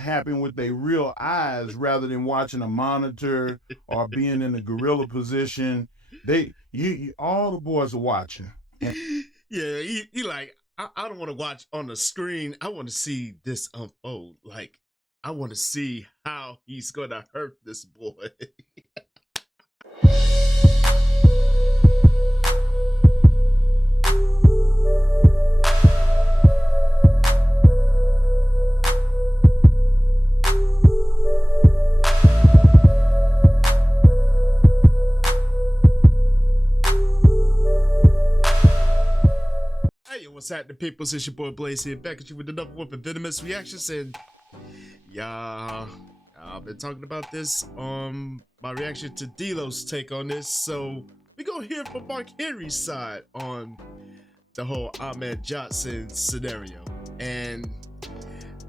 happen with their real eyes rather than watching a monitor or being in the gorilla position. All the boys are watching. And Yeah, he like, I don't want to watch on the screen. I want to see this unfold. Like, I want to see how he's gonna hurt this boy. Hey, what's happening, people? It's your boy Blaze here, back at you with another one for Venomous reactions. And yeah, I've been talking about this my reaction to D-Lo's take on this. So we gonna hear from Mark Henry's side on the whole Ahmed Johnson scenario. And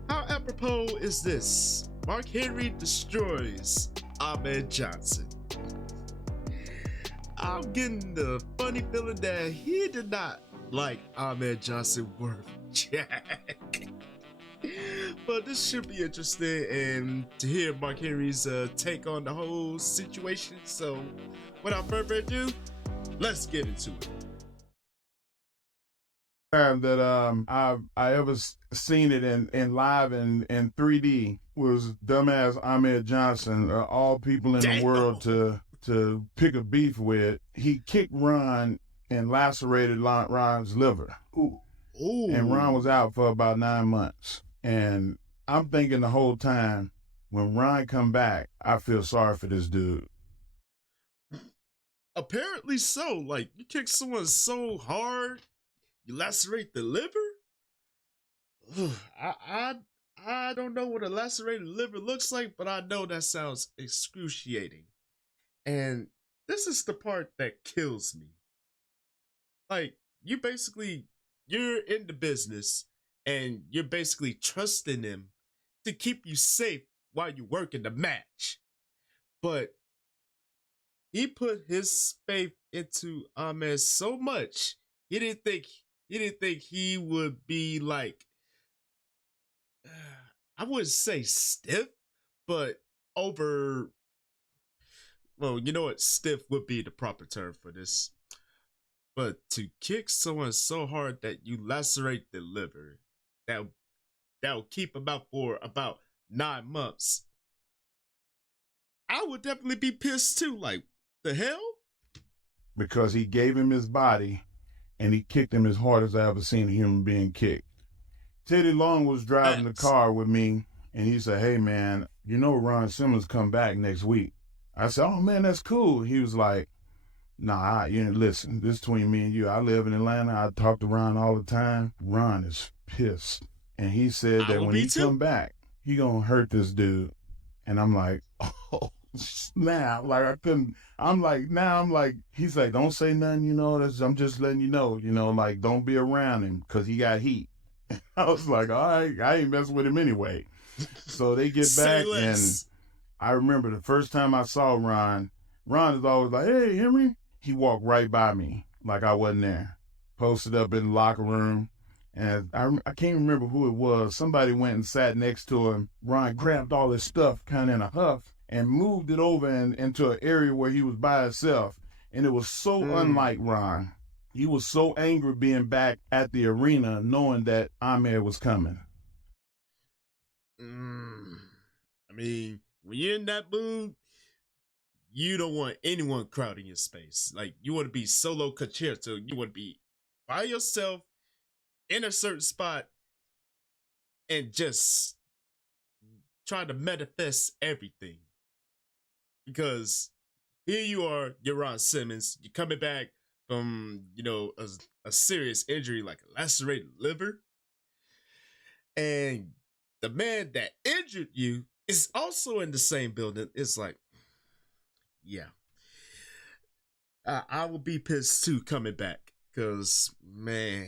how apropos is this? Mark Henry destroys Ahmed Johnson. I'm getting the funny feeling that he did not like Ahmed Johnson worth jack. But this should be interesting, and to hear Mark Henry's take on the whole situation. So without further ado, let's get into it. time that I ever seen it in live in 3D was dumbass Ahmed Johnson. All people in the world to pick a beef with. He kicked Ron and lacerated Ron's liver. Ooh. And Ron was out for about 9 months. And I'm thinking the whole time, when Ron come back, I feel sorry for this dude. Apparently so. Like, you kick someone so hard, you lacerate the liver? I don't know what a lacerated liver looks like, but I know that sounds excruciating. And this is the part that kills me. Like, you're in the business and you're basically trusting them to keep you safe while you work in the match. But he put his faith into Ahmed so much, he didn't think he would be like, I wouldn't say stiff, but over, well, you know what, stiff would be the proper term for this. But to kick someone so hard that you lacerate the liver, that'll keep him out for about 9 months, I would definitely be pissed too. Like, the hell? Because he gave him his body and he kicked him as hard as I ever seen a human being kicked. Teddy Long was driving the car with me, and he said, "Hey man, you know Ron Simmons come back next week." I said, "Oh man, that's cool." He was like, "Nah, listen, this is between me and you. I live in Atlanta. I talk to Ron all the time. Ron is pissed." And he said that when he come back, he gonna hurt this dude. And I'm like, oh, snap. Like, I couldn't, I'm like, he's like, "Don't say nothing, I'm just letting you know, like, don't be around him because he got heat." I was like, all right, I ain't messing with him anyway. So they get back, and I remember the first time I saw Ron is always like, "Hey, Henry." He walked right by me like I wasn't there. Posted up in the locker room, and I can't remember who it was. Somebody went and sat next to him. Ron grabbed all his stuff kind of in a huff and moved it over into an area where he was by himself. And it was so unlike Ron. He was so angry being back at the arena knowing that Ahmed was coming. I mean, when you're in that mood, you don't want anyone crowding your space. Like, you want to be solo concerto. You want to be by yourself in a certain spot and just try to manifest everything. Because here you are, you're Ron Simmons. You're coming back from, a serious injury like a lacerated liver. And the man that injured you is also in the same building. It's like, yeah. I will be pissed too coming back. Because, man,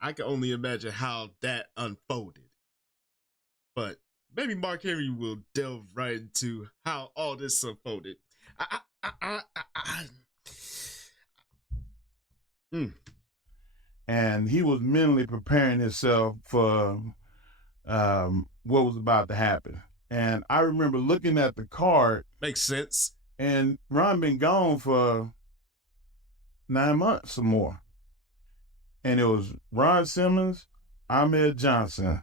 I can only imagine how that unfolded. But maybe Mark Henry will delve right into how all this unfolded. And he was mentally preparing himself for what was about to happen. And I remember looking at the card, Makes sense. and Ron been gone for 9 months or more. And it was Ron Simmons, Ahmed Johnson.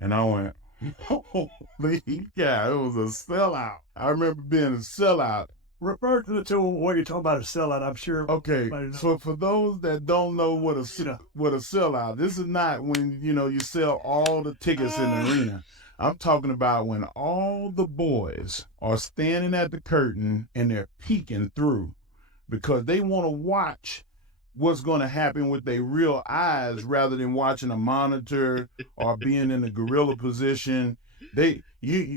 And I went, holy yeah, it was a sellout. I remember being a sellout. Refer to what you're talking about a sellout. I'm sure. Okay, so for those that don't know what a sellout, this is not when you sell all the tickets in the arena. I'm talking about when all the boys are standing at the curtain and they're peeking through because they want to watch what's going to happen with their real eyes rather than watching a monitor or being in the gorilla position.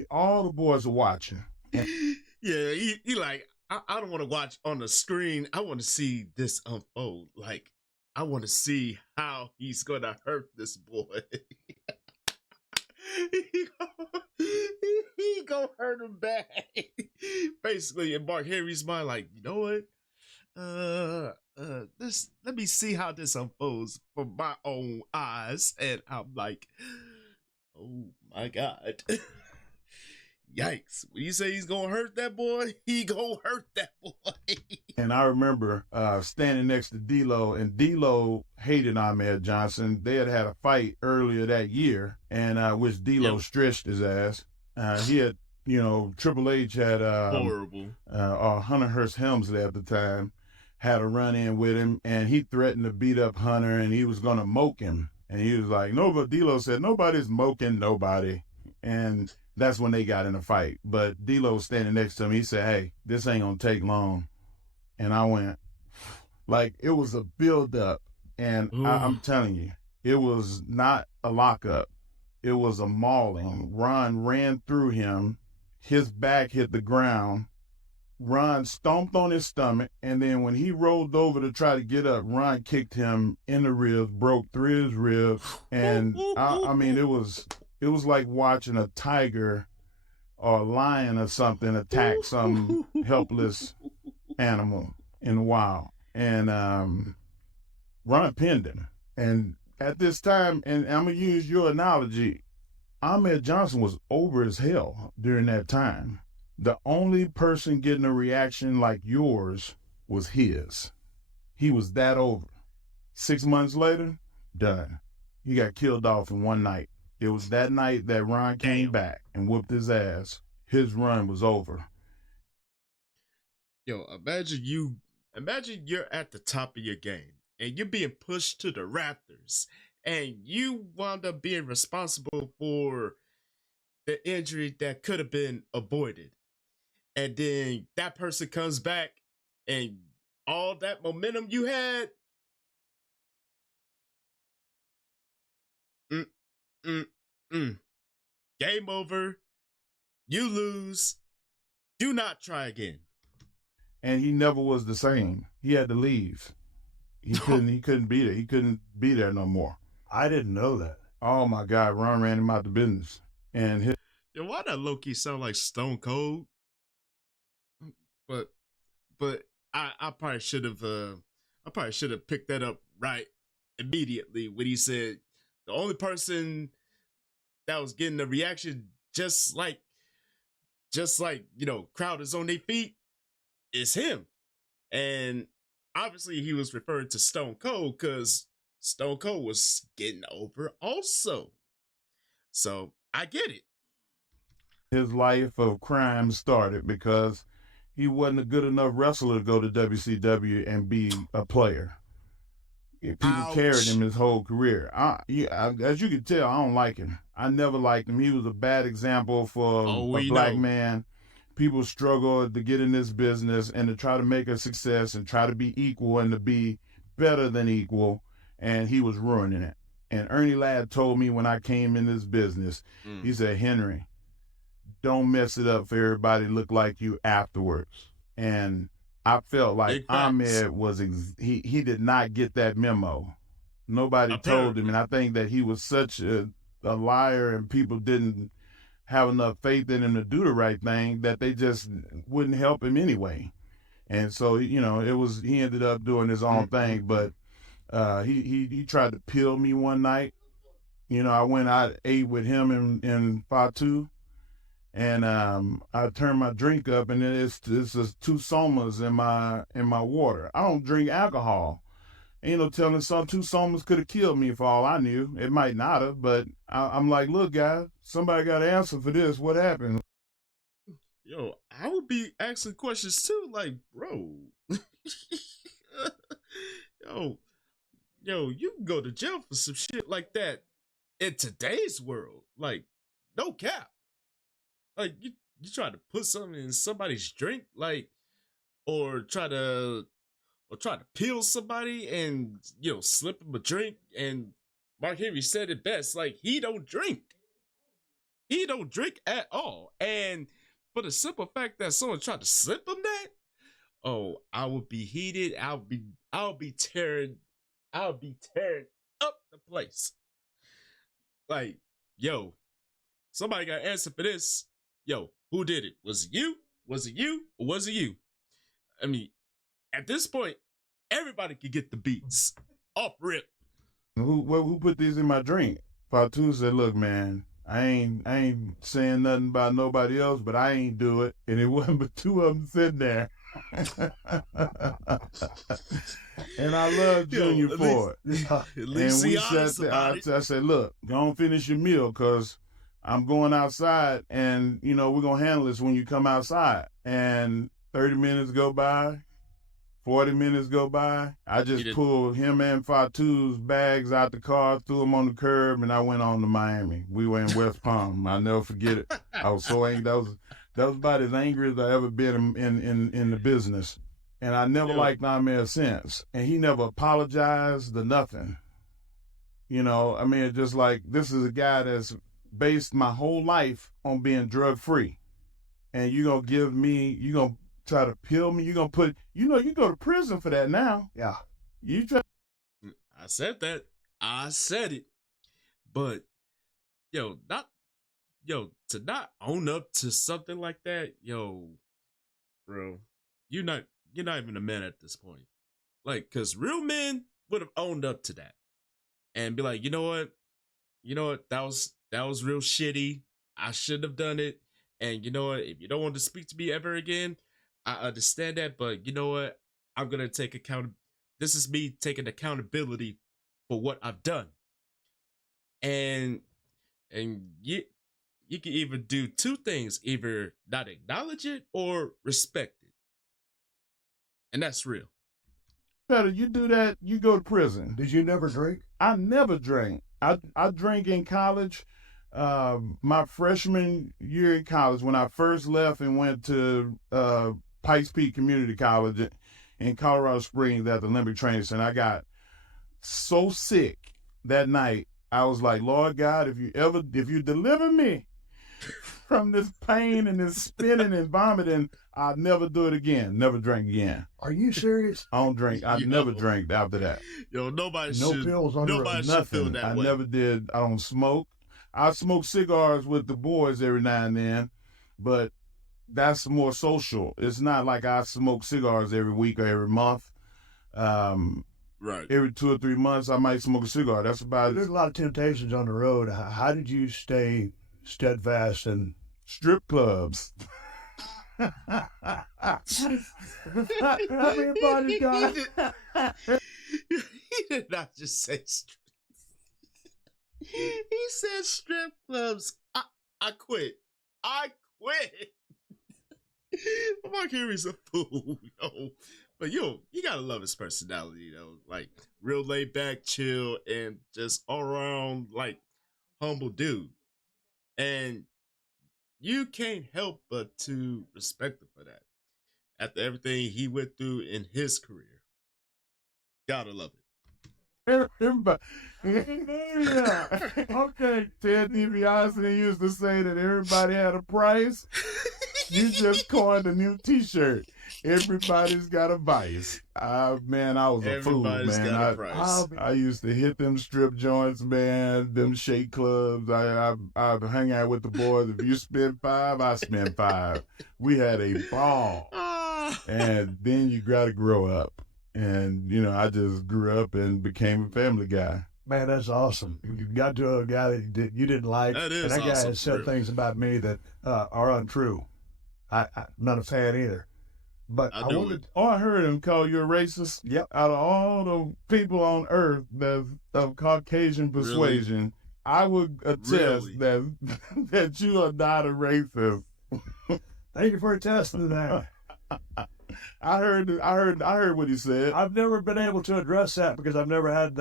All the boys are watching. Yeah, he like, I don't want to watch on the screen. I want to see this unfold. Like, I want to see how he's going to hurt this boy. he gonna hurt him bad. Basically, in Mark Henry's mind, like, you know what? Let me see how this unfolds from my own eyes. And I'm like, oh my God. Yikes. When you say he's gonna hurt that boy, he gonna hurt that boy. And I remember standing next to D-Lo, and D-Lo hated Ahmed Johnson. They had a fight earlier that year, and which D-Lo stretched his ass. He had, Triple H had horrible. Hunter Hearst Helmsley at the time had a run-in with him, and he threatened to beat up Hunter, and he was gonna moke him. And he was like, no, but D-Lo said, nobody's moking nobody. And that's when they got in a fight. But D-Lo was standing next to him. He said, hey, this ain't gonna take long. And I went, like, it was a build-up. And I'm telling you, it was not a lockup. It was a mauling. Ron ran through him. His back hit the ground. Ron stomped on his stomach. And then when he rolled over to try to get up, Ron kicked him in the ribs, broke 3 of his ribs. And I mean, it was like watching a tiger or a lion or something attack some helpless animal in the wild. And Ron pinned him. And at this time, and I'm going to use your analogy, Ahmed Johnson was over as hell during that time. The only person getting a reaction like yours was his. He was that over. 6 months later, done. He got killed off in one night. It was that night that Ron came back and whooped his ass. His run was over. Yo, imagine you're at the top of your game and you're being pushed to the rafters and you wound up being responsible for the injury that could have been avoided. And then that person comes back and all that momentum you had, game over. You lose. Do not try again. And he never was the same. He had to leave. He couldn't be there. He couldn't be there no more. I didn't know that. Oh my God, Ron ran him out the business. And Yo, why that low-key sound like Stone Cold? But I probably should have picked that up right immediately when he said the only person that was getting the reaction just like crowd is on their feet is him. And obviously he was referring to Stone Cold because Stone Cold was getting over also. So I get it. His life of crime started because he wasn't a good enough wrestler to go to WCW and be a player. People carried him his whole career. As you can tell, I don't like him. I never liked him. He was a bad example for a black man. People struggle to get in this business and to try to make a success and try to be equal and to be better than equal, and he was ruining it. And Ernie Ladd told me when I came in this business, he said, Henry, don't mess it up for everybody to look like you afterwards. And I felt like Ahmed was, he did not get that memo. Nobody told him, and I think that he was such a liar and people didn't have enough faith in him to do the right thing that they just wouldn't help him anyway. And so, he ended up doing his own thing, but he tried to pill me one night You know, I went out, ate with him in Fatu, and I turned my drink up, and it's just 2 somas in my water. I don't drink alcohol. Ain't no telling, some 2 somas could have killed me for all I knew. It might not have, but I'm like, look, guys, somebody got to answer for this. What happened? Yo, I would be asking questions too, like, bro. yo, you can go to jail for some shit like that in today's world. Like, no cap. Like, you try to put something in somebody's drink, like, or try to peel somebody and, you know, slip him a drink. And Mark Henry said it best, like, he don't drink. He don't drink at all. And for the simple fact that someone tried to slip him that, oh, I would be heated. I'll be tearing up the place. Like, yo, somebody got to answer for this. Yo, who did it? Was it you? Was it you? Or was it you? I mean, at this point, everybody could get the beats off rip. Who put these in my drink? Fatu said, look, man, I ain't saying nothing about nobody else, but I ain't do it. And it wasn't but 2 of them sitting there. And I love Junior for it. At least and we honest about it. I said, look, go and finish your meal, because I'm going outside, and, you know, we're going to handle this when you come outside. And 30 minutes go by, 40 minutes go by. I just pulled him and Fatu's bags out the car, threw them on the curb, and I went on to Miami. We were in West Palm. I'll never forget it. I was so angry. That was about as angry as I ever been in the business. And I never liked Ahmed since. And he never apologized or nothing. You know, I mean, just like, this is a guy that's based my whole life on being drug-free. And you're going to try to peel me, you're going to put, you know, you go to prison for that now. Yeah. I said that. I said it. But, to not own up to something like that, yo, bro, you're not even a man at this point. Like, because real men would have owned up to that and be like, you know what, that was real shitty. I shouldn't have done it. And you know what, if you don't want to speak to me ever again, I understand that, but you know what, I'm gonna take account. This is me taking accountability for what I've done. And you can either do 2 things, either not acknowledge it or respect it. And that's real. Better you do that, you go to prison. Did you never drink? I never drank. I drank in college. My freshman year in college, when I first left and went to Pikes Peak Community College in Colorado Springs at the Olympic Training Center, I got so sick that night. I was like, Lord God, if you deliver me from this pain and this spinning and vomiting, I'll never do it again. Never drink again. Are you serious? I don't drink. I never drank after that. Yo, nobody pills on the road. nobody should feel Nothing. that I way. never did. I don't smoke. I smoke cigars with the boys every now and then, but that's more social. It's not like I smoke cigars every week or every month. Right. Every 2 or 3 months, I might smoke a cigar. That's about There's it. a lot of temptations on the road. How did you stay steadfast and Strip clubs. how many bodies got? He did not just say strip. He said strip clubs. I quit. Mark Henry's a fool, yo. But you gotta love his personality, though. Like, real laid back, chill, and just all around, like, humble dude. And you can't help but to respect him for that. After everything he went through in his career. Gotta love it. Everybody. Yeah. Okay, Ted DiBiase used to say that everybody had a price. You just coined a new T-shirt. Everybody's got a vice. Man, I was a fool, man. Got a price. I used to hit them strip joints, man, them shake clubs. I hang out with the boys. If you spend $5, I spend $5. We had a ball. And then you got to grow up. And, I just grew up and became a family guy. Man, that's awesome. You got to a guy that you didn't like, That and is that guy awesome, has said really. things about me that are untrue. I'm not a fan either. But I I knew wanted, it. Oh, I heard him call you a racist. yep, Out of all the people on earth that's of Caucasian Really? persuasion, I would attest Really? that that you are not a racist. thank you for attesting to that. I heard what he said. I've never been able to address that because I've never had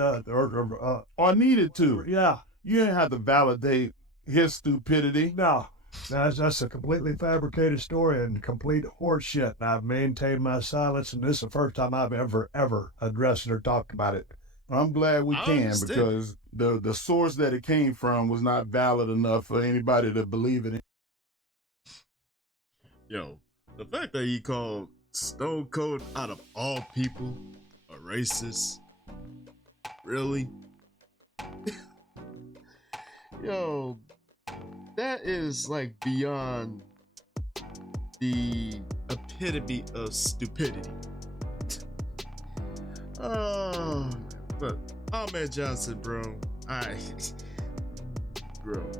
Or needed to. yeah, You didn't have to validate his stupidity. no. That's a completely fabricated story and complete horseshit. And I've maintained my silence, and this is the first time I've ever addressed it or talked about it. I'm glad we I can understand. because the source that it came from was not valid enough for anybody to believe it. Yo, the fact that he called Stone Cold out of all people a racist, really? Yo, that is like beyond the epitome of stupidity. Oh, but Ahmed Johnson, bro, bro.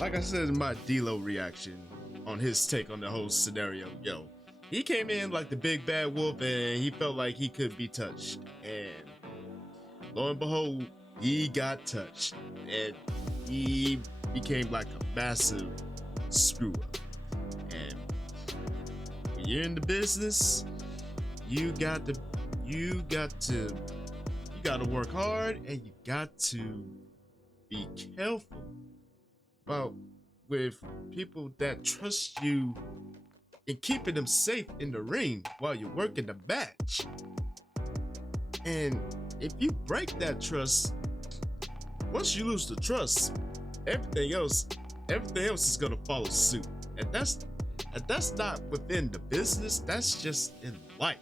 Like I said in my D-Lo reaction on his take on the whole scenario, yo, he came in like the big bad wolf and he felt like he could be touched. And lo and behold, he got touched. And he became like a massive screw up. And when you're in the business, you got to work hard and you got to be careful about with people that trust you and keeping them safe in the ring while you're working the match. And if you break that trust, once you lose the trust, everything else is gonna follow suit. And that's not within the business, that's just in life.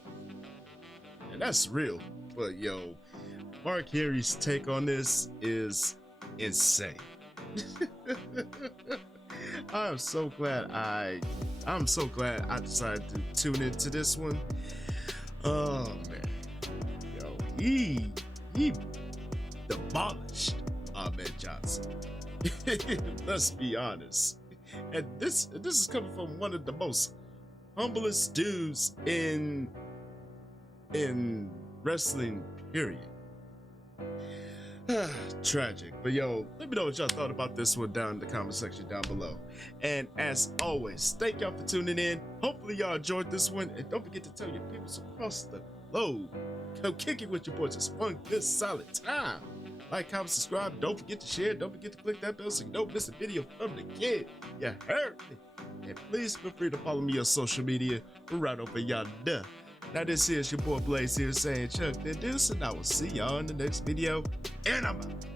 And that's real. But yo, Mark Henry's take on this is insane. I'm so glad I decided to tune into this one. Oh man. Yo, he demolished Ahmed Johnson. Let's be honest. And this is coming from one of the most humblest dudes in wrestling, period. Tragic. But yo, let me know what y'all thought about this one down in the comment section down below. And as always, thank y'all for tuning in. Hopefully y'all enjoyed this one. And don't forget to tell your people across the globe, come kick it with your boys. It's one good solid time. Like, comment, subscribe. Don't forget to share. Don't forget to click that bell so you don't miss a video from the kid. You heard me. And please feel free to follow me on social media. We're right over yonder. Now this is your boy Blaze here saying Chuck the Deuce, and I will see y'all in the next video. And I'm out.